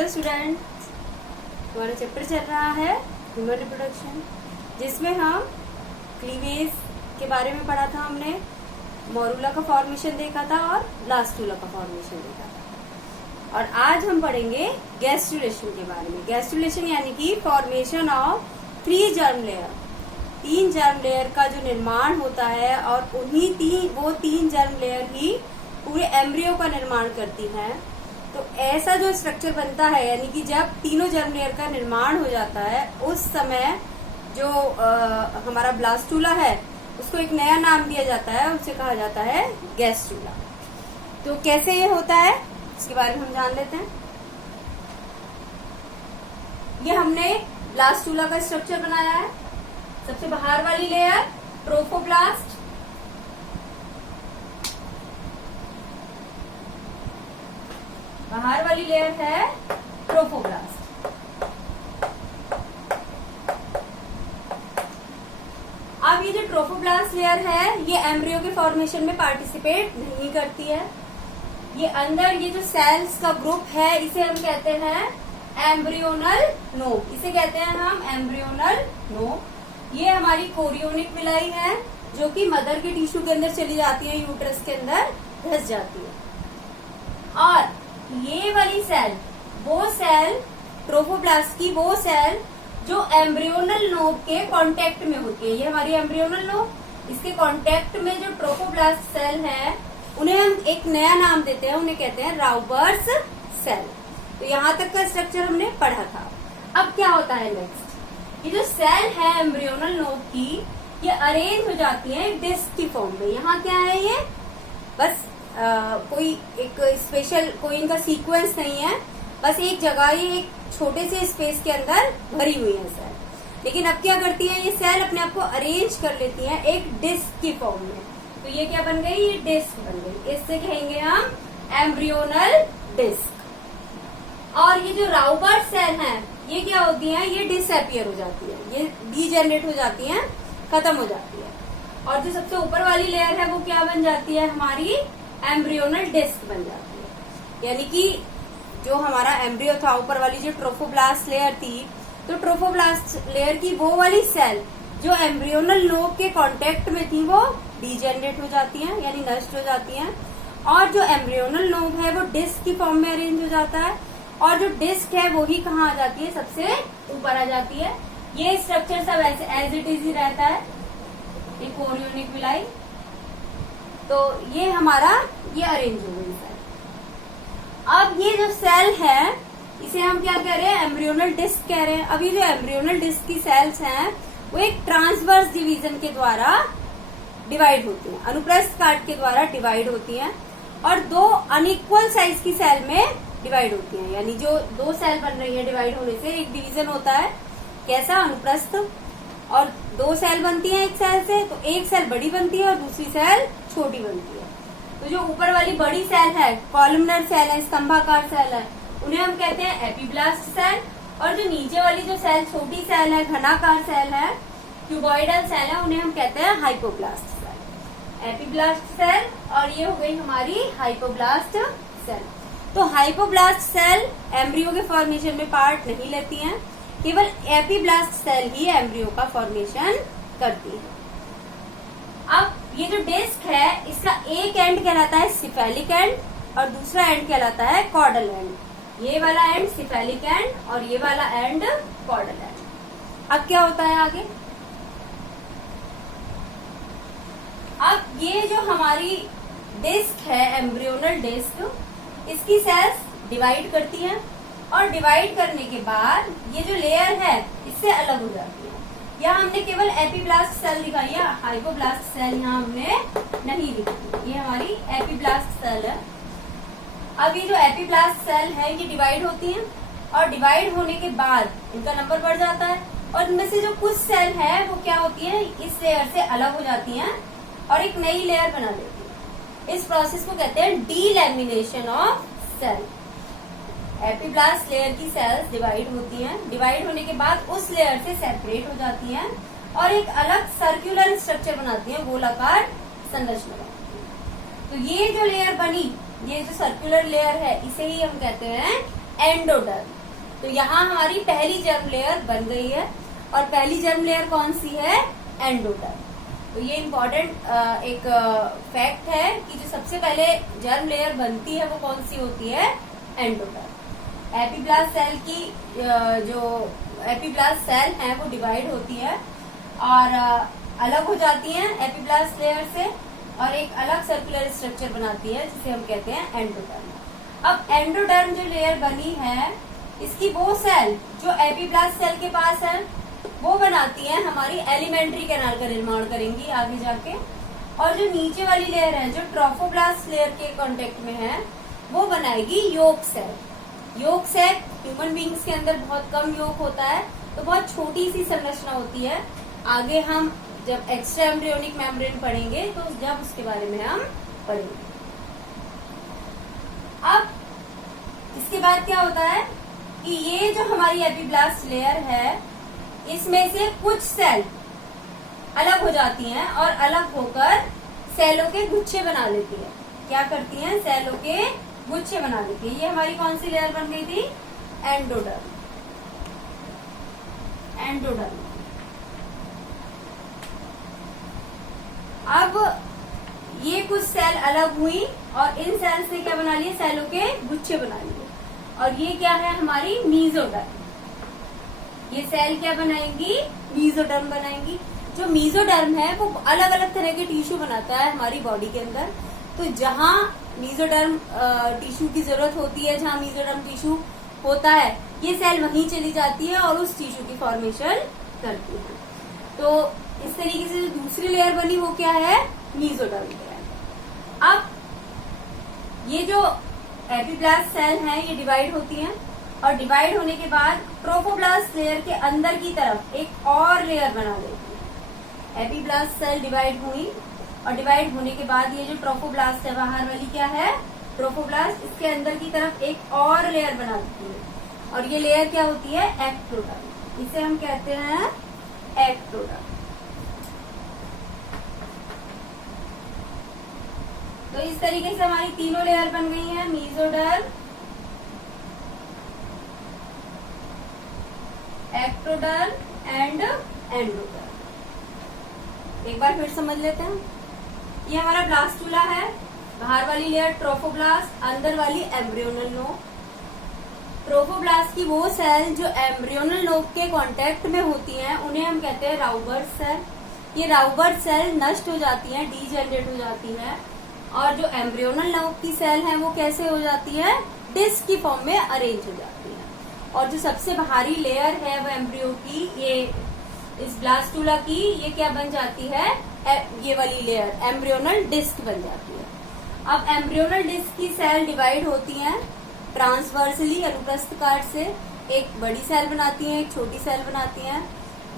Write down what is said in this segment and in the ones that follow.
Hello student, हमारा chapter चल रहा है ह्यूमन रिप्रोडक्शन, जिसमें हम क्लीवेज के बारे में पढ़ा था। हमने मोरूला का फॉर्मेशन देखा था और ब्लास्टूला का फॉर्मेशन देखा था। और आज हम पढ़ेंगे गैस्ट्रुलेशन के बारे में। गैस्ट्रुलेशन यानी कि formation of 3 germ layer. 3 germ layer का जो निर्माण होता है और वो 3 जर्म लेयर ही पूरे एम्ब्रियो का निर्माण करती है। तो ऐसा जो स्ट्रक्चर बनता है, यानी कि जब तीनों जर्म लेयर का निर्माण हो जाता है, उस समय जो हमारा ब्लास्टूला है उसको एक नया नाम दिया जाता है, उसे कहा जाता है गैस्ट्रूला। तो कैसे ये होता है इसके बारे में हम जान लेते हैं। ये हमने ब्लास्टूला का स्ट्रक्चर बनाया है। सबसे बाहर वाली लेयर ट्रोफोब्लास्ट, बाहर वाली लेयर है ट्रोफोब्लास्ट। अब ये जो ट्रोफोब्लास्ट लेयर है ये एम्ब्रियो के फॉर्मेशन में पार्टिसिपेट नहीं करती है। ये अंदर ये जो सेल्स का ग्रुप है इसे हम कहते हैं एम्ब्रियोनल नोड। इसे कहते हैं हम एम्ब्रियोनल नोड। ये हमारी कोरियोनिक विलाई है जो कि मदर के टिश्यू के अंदर चली जाती है, यूट्रस के अंदर धस जाती है। और ये वाली सेल, वो सेल ट्रोफोब्लास्ट की वो सेल जो एम्ब्रियोनल नोब के कांटेक्ट में होती है। ये हमारी एम्ब्रियोनल नोब, इसके कांटेक्ट में जो ट्रोफोब्लास्ट सेल है उन्हें हम एक नया नाम देते हैं, उन्हें कहते हैं राउबर्स सेल। तो यहाँ तक का स्ट्रक्चर हमने पढ़ा था। अब क्या होता है नेक्स्ट, ये जो सेल है एम्ब्रियोनल नोब की, ये अरेंज हो जाती है डिस्क की फॉर्म में। यहाँ क्या है, ये बस कोई एक स्पेशल कोई इनका सीक्वेंस नहीं है, बस एक जगह ही एक छोटे से स्पेस के अंदर भरी हुई है सेल। लेकिन अब क्या करती है, ये सेल अपने आप को अरेंज कर लेती है एक डिस्क की फॉर्म में। तो ये क्या बन गई, ये डिस्क बन गई। इससे कहेंगे हम एम्ब्रियोनल डिस्क। और ये जो राउबर्ट सेल हैं, ये क्या होती हैं, ये डिसअपियर हो जाती है, ये डीजेनरेट हो जाती हैं, खत्म हो जाती है। और जो सबसे ऊपर वाली लेयर है वो क्या बन जाती है, हमारी एम्ब्रियोनल डिस्क बन जाती है। यानी कि जो हमारा एम्ब्रियो था, ऊपर वाली जो ट्रोफोब्लास्ट लेयर थी, तो ट्रोफोब्लास्ट लेयर की वो वाली सेल जो एम्ब्रियोनल नोब के कांटेक्ट में थी वो डीजेनरेट हो जाती हैं, यानी नष्ट हो जाती हैं। और जो एम्ब्रियोनल नोब है वो डिस्क की फॉर्म में अरेंज हो जाता है। और जो डिस्क है वो ही कहाँ आ जाती है, सबसे ऊपर आ जाती है। ये स्ट्रक्चर सब ऐसे एज इट इज ही रहता है, एक कोरियोनिक विलाई। तो ये हमारा ये अरेंज हो गई सेल। अब ये जो सेल है इसे हम क्या कह रहे हैं, एम्ब्रियोनल डिस्क कह रहे हैं। अब ये जो एम्ब्रियोनल डिस्क की सेल्स हैं वो एक ट्रांसवर्स डिवीजन के द्वारा डिवाइड होती हैं, अनुप्रस्थ काट के द्वारा डिवाइड होती हैं और 2 अनइक्वल साइज की सेल में डिवाइड होती हैं। यानी जो 2 सेल बन रही है डिवाइड होने से एक डिवीजन होता है, कैसा, अनुप्रस्थ। और 2 सेल बनती हैं एक सेल से, तो एक सेल बड़ी बनती है और दूसरी सेल छोटी बनती है। तो जो ऊपर वाली बड़ी सेल है, कॉलमनर सेल है, स्तंभाकार सेल है, उन्हें हम कहते हैं एपीब्लास्ट सेल। और जो नीचे वाली जो सेल छोटी सेल है, घनाकार सेल है, क्यूबॉइडल सेल है, उन्हें हम कहते हैं हाइपोब्लास्ट सेल। एपीब्लास्ट सेल और ये हो गई हमारी हाइपोब्लास्ट सेल। तो हाइपोब्लास्ट सेल एम्ब्रियो के फॉर्मेशन में पार्ट नहीं लेती हैं, केवल एपीब्लास्ट सेल ही एम्ब्रियो का फॉर्मेशन करती है। अब ये जो डिस्क है इसका एक एंड कहलाता है सिफेलिक एंड और दूसरा एंड कहलाता है कॉर्डल एंड। ये वाला एंड सिफेलिक एंड और ये वाला एंड कॉर्डल एंड। अब क्या होता है आगे, अब ये जो हमारी डिस्क है एम्ब्रियोनल डिस्क, इसकी सेल्स डिवाइड करती हैं और डिवाइड करने के बाद ये जो लेयर है इससे अलग हो जाती है। यहाँ हमने केवल एपीब्लास्ट सेल दिखाई है, हाइपोब्लास्ट सेल यहाँ हमने नहीं दिखाई। ये हमारी एपीब्लास्ट सेल है। अब ये जो एपीब्लास्ट सेल है ये डिवाइड होती हैं और डिवाइड होने के बाद इनका नंबर बढ़ जाता है और इनमें से जो कुछ सेल है वो क्या होती है, इस लेयर से अलग हो जाती हैं और एक नई लेयर बना लेती है। इस प्रोसेस को कहते हैं डीलैमिनेशन ऑफ सेल। एपीब्लास्ट लेयर की सेल्स डिवाइड होती हैं, डिवाइड होने के बाद उस लेयर से सेपरेट हो जाती हैं और एक अलग सर्कुलर स्ट्रक्चर बनाती हैं, गोलाकार संरचना बनाती हैं। तो ये जो लेयर बनी, ये जो सर्कुलर लेयर है, इसे ही हम कहते हैं एंडोडर्म। तो यहाँ हमारी पहली जर्म लेयर बन गई है, और पहली जर्म लेयर कौन सी है? एंडोडर्म। तो ये इम्पोर्टेंट एक फैक्ट है कि जो सबसे पहले जर्म लेयर बनती है वो कौन सी होती है? एंडोडर्म। एपीब्लास्ट सेल की जो एपीब्लास्ट सेल है वो डिवाइड होती है और अलग हो जाती हैं एपीब्लास्ट लेयर से, और एक अलग सर्कुलर स्ट्रक्चर बनाती है जिसे हम कहते हैं एंडोडर्म। अब एंडोडर्म जो लेयर बनी है, इसकी वो सेल जो एपीब्लास्ट सेल के पास है वो बनाती है हमारी एलिमेंट्री कैनाल का निर्माण करेंगी आगे जाके। और जो नीचे वाली लेयर है जो ट्रोफोब्लास्ट लेयर के कांटेक्ट में है वो बनाएगी योक सेल। योक सेल ह्यूमन बींग्स के अंदर बहुत कम योक होता है, तो बहुत छोटी सी संरचना होती है। आगे हम जब एक्स्ट्रा एम्ब्रियोनिक मेम्ब्रेन पढ़ेंगे तो जब उसके बारे में हम पढ़ेंगे। अब इसके बाद क्या होता है कि ये जो हमारी एपीब्लास्ट लेयर है इसमें से कुछ सेल अलग हो जाती हैं और अलग होकर सेलों के गुच्छे बना लेती है। क्या करती हैं? सेलों के गुच्छे बना लेती है। ये हमारी कौन सी लेयर बन गई थी? एंडोडर्म। एंडोडर्म। अब ये कुछ सेल अलग हुई और इन सेल से क्या बना लिए? सेलों के गुच्छे बना लिए। और ये क्या है? हमारी मीजोडर्म। ये सेल क्या बनाएंगी? मीजोडर्म बनाएंगी। जो मीजोडर्म है वो अलग अलग तरह के टिश्यू बनाता है हमारी बॉडी के अंदर। तो जहाँ मीजोडर्म टिश्यू की जरूरत होती है, जहाँ मीजोडर्म टिश्यू होता है, ये सेल वहीं चली जाती है और उस टिश्यू की फॉर्मेशन करती है। तो इस तरीके से जो दूसरी लेयर बनी वो क्या है? Mesoderm layer. अब ये जो एपीब्लास्ट सेल है ये डिवाइड होती हैं, और डिवाइड होने के बाद ट्रोफोब्लास्ट लेयर के अंदर की तरफ एक और लेयर बना लेती है। एपीब्लास्ट सेल डिवाइड हुई और डिवाइड होने के बाद ये जो ट्रोफोब्लास्ट है, बाहर वाली क्या है? ट्रोफोब्लास्ट, इसके अंदर की तरफ एक और लेयर बना देती है, और ये लेयर क्या होती है? एक्टोडर्म। इसे हम कहते हैं एक्टोडर्म। तो इस तरीके से हमारी तीनों लेयर बन गई हैं, मीजोडर्म, एक्टोडर्म एंड एंडोडर्म। एक बार फिर समझ लेते हैं। ये हमारा ब्लास्टुला है, बाहर वाली लेयर ट्रोफोब्लास्ट, अंदर वाली एम्ब्रियोनल नोक। ट्रोफोब्लास्ट की वो सेल जो एम्ब्रियोनल नोक के कांटेक्ट में होती हैं उन्हें हम कहते हैं राउबर्ट सेल। ये राउबर्ट सेल नष्ट हो जाती हैं, डीजेनरेट हो जाती हैं, और जो एम्ब्रियोनल नोक की सेल है वो कैसे हो जाती है? डिस्क की फॉर्म में अरेंज हो जाती है। और जो सबसे बाहरी लेयर है वो एम्ब्रियो की, ये इस ब्लास्टुला की, ये क्या बन जाती है? ये वाली लेयर एम्ब्रियोनल डिस्क बन जाती है। अब एम्ब्रियोनल डिस्क की सेल डिवाइड होती हैं ट्रांसवर्सली, अनुप्रस्थ काट से। एक बड़ी सेल बनाती है, एक छोटी सेल बनाती है।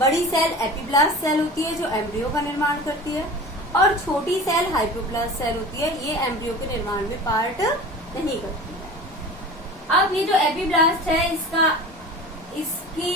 बड़ी सेल एपीब्लास्ट सेल होती है जो एम्ब्रियो का निर्माण करती है, और छोटी सेल हाइपोब्लास्ट सेल होती है, ये एम्ब्रियो के निर्माण में पार्ट नहीं करती है। अब ये जो एपीब्लास्ट है इसकी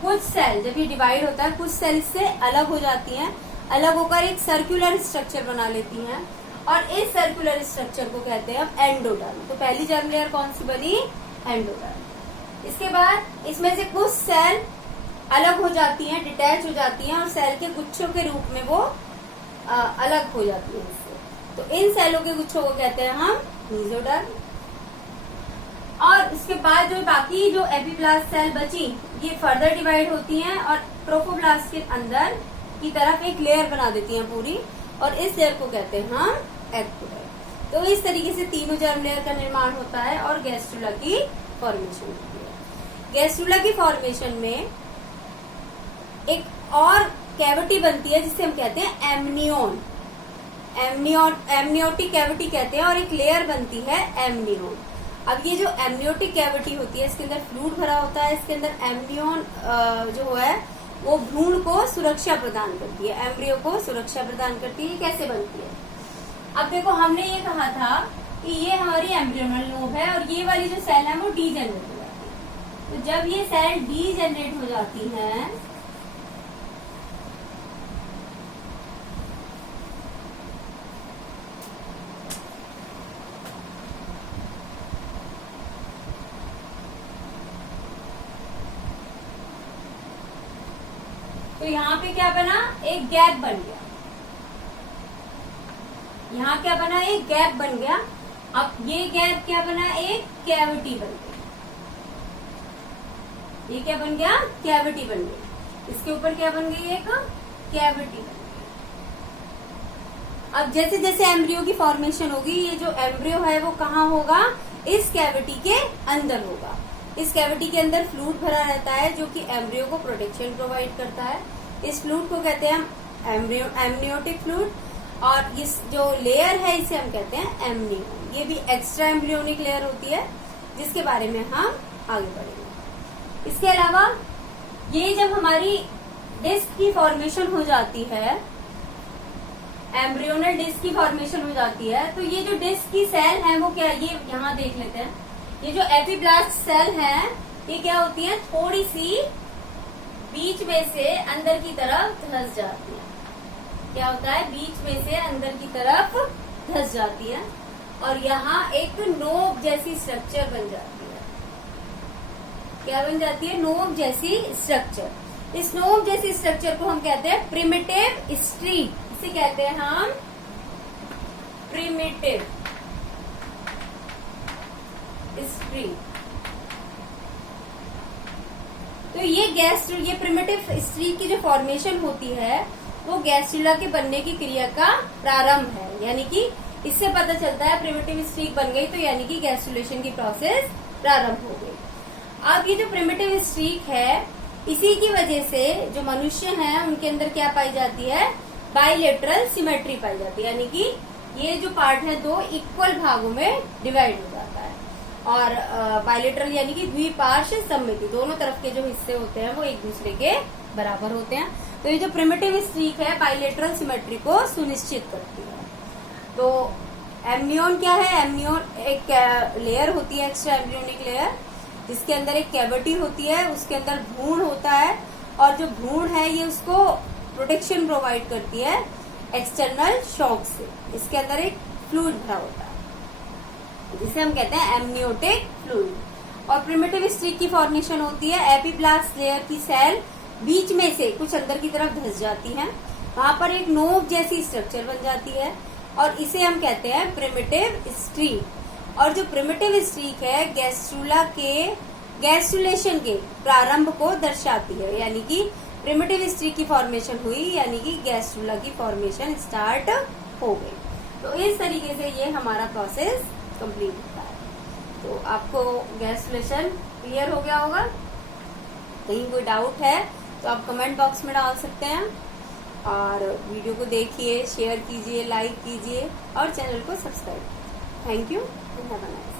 कुछ सेल जब ये डिवाइड होता है, कुछ सेल इससे अलग हो जाती हैं, अलग होकर एक सर्कुलर स्ट्रक्चर बना लेती हैं, और इस सर्कुलर स्ट्रक्चर को कहते हैं हम एंडोडर्म। तो पहली जर्म लेयर कौन सी बनी? एंडोडर्म। इसके बाद इसमें से कुछ सेल अलग हो जाती हैं, डिटैच हो जाती हैं, और सेल के गुच्छों के रूप में वो अलग हो जाती है इससे। तो इन सेलों के गुच्छों को कहते हैं हम मीजोडर्म। और इसके बाद जो बाकी जो एपीब्लास्ट सेल बची ये फर्दर डिवाइड होती हैं और ट्रोफोब्लास्ट के अंदर की तरफ एक लेयर बना देती हैं पूरी, और इस लेयर को कहते हैं हम एक्टोडर्म। तो इस तरीके से तीनों जर्म लेयर का निर्माण होता है और गैस्ट्रुला की फॉर्मेशन होती है। गैस्ट्रुला की फॉर्मेशन में एक और कैविटी बनती है जिसे हम कहते हैं एमनियोन। एमनियोटिक कैविटी कहते हैं, और एक लेयर बनती है एमनियोन। अब ये जो एमनियोटिक कैविटी होती है इसके अंदर फ्लूइड भरा होता है, इसके अंदर एमनियोन जो है वो भ्रूण को सुरक्षा प्रदान करती है, एम्ब्रियो को सुरक्षा प्रदान करती है। कैसे बनती है? अब देखो, हमने ये कहा था कि ये हमारी एम्ब्रियोनल लोब है और ये वाली जो सेल है वो डीजेनरेट हो जाती है। तो जब ये सेल डीजेनरेट हो जाती है तो यहाँ पे क्या बना, एक गैप बन गया। यहाँ क्या बना, एक गैप बन गया। अब ये गैप क्या बना, एक कैविटी बन गई। ये क्या बन गया, कैविटी बन गई। इसके ऊपर क्या बन गई, एक कैविटी बन गई। अब जैसे जैसे एम्ब्रियो की फॉर्मेशन होगी, ये जो एम्ब्रियो है वो कहाँ होगा, इस कैविटी के अंदर होगा। इस कैविटी के अंदर फ्लूइड भरा रहता है जो कि एम्ब्रियो को प्रोटेक्शन प्रोवाइड करता है। इस फ्लूइड को कहते हैं एमनियोटिक फ्लूइड, और इस जो लेयर है इसे हम कहते हैं एमनियोन। ये भी एक्स्ट्रा एम्ब्रियोनिक लेयर होती है जिसके बारे में हम आगे पढ़ेंगे। इसके अलावा ये जब हमारी डिस्क की फॉर्मेशन हो जाती है, एम्ब्रियोनल डिस्क की फॉर्मेशन हो जाती है, तो ये जो डिस्क की सेल है वो क्या, ये यहाँ देख लेते हैं। ये जो एपिब्लास्ट सेल है ये क्या होती है, थोड़ी सी बीच में से अंदर की तरफ धंस जाती है। क्या होता है, बीच में से अंदर की तरफ धंस जाती है और यहाँ एक नोक जैसी स्ट्रक्चर बन जाती है। क्या बन जाती है, नोक जैसी स्ट्रक्चर। इस नोक जैसी स्ट्रक्चर को हम कहते हैं प्रिमिटिव स्ट्रीक। इसे कहते हैं हम प्रिमिटिव स्ट्रीक। तो ये प्रिमिटिव स्ट्रीक की जो फॉर्मेशन होती है वो गैस्ट्रुला के बनने की क्रिया का प्रारंभ है। यानी कि इससे पता चलता है प्रिमिटिव स्ट्रीक बन गई तो यानी कि गैस्ट्रुलेशन की प्रोसेस प्रारंभ हो गई। अब ये जो प्रिमिटिव स्ट्रीक है, इसी की वजह से जो मनुष्य हैं उनके अंदर क्या पाई जाती है, बाइलेटरल सिमेट्री पाई जाती है। यानी कि ये जो पार्ट है दो इक्वल भागों में डिवाइड हो जाता है। और बाइलेटरल यानी कि द्विपार्श्व सममिति, दोनों तरफ के जो हिस्से होते हैं वो एक दूसरे के बराबर होते हैं। तो ये जो प्रिमिटिव स्ट्रीक है बाइलेटरल सिमेट्री को सुनिश्चित करती है। तो एम्नियोन क्या है, एम्नियोन एक लेयर होती है, एक्स्ट्रा एम्ब्रियोनिक लेयर, जिसके अंदर एक कैविटी होती है, उसके अंदर भ्रूण होता है और जो भ्रूण है ये उसको प्रोटेक्शन प्रोवाइड करती है एक्सटर्नल शॉक से। इसके अंदर एक फ्लूइड भरा होता है जिसे हम कहते हैं एमनियोटिक फ्लूइड। और प्रिमिटिव स्ट्रीक की फॉर्मेशन होती है एपिब्लास्ट लेयर की सेल बीच में से कुछ अंदर की तरफ धंस जाती है, वहां पर एक नोक जैसी स्ट्रक्चर बन जाती है और इसे हम कहते हैं प्रिमिटिव स्ट्रीक। और जो प्रिमिटिव स्ट्रीक है गैस्ट्रुला के गैस्ट्रुलेशन के प्रारंभ को दर्शाती है। यानी कि प्रिमिटिव स्ट्रीक की फॉर्मेशन हुई यानी कि गैस्ट्रुला की फॉर्मेशन स्टार्ट हो गई। तो इस तरीके से ये हमारा प्रोसेस कंप्लीट होता है। तो आपको गैस्ट्रुलेशन क्लियर हो गया होगा। कहीं कोई डाउट है तो आप कमेंट बॉक्स में डाल सकते हैं और वीडियो को देखिए, शेयर कीजिए, लाइक कीजिए और चैनल को subscribe. Thank you. Have a nice day.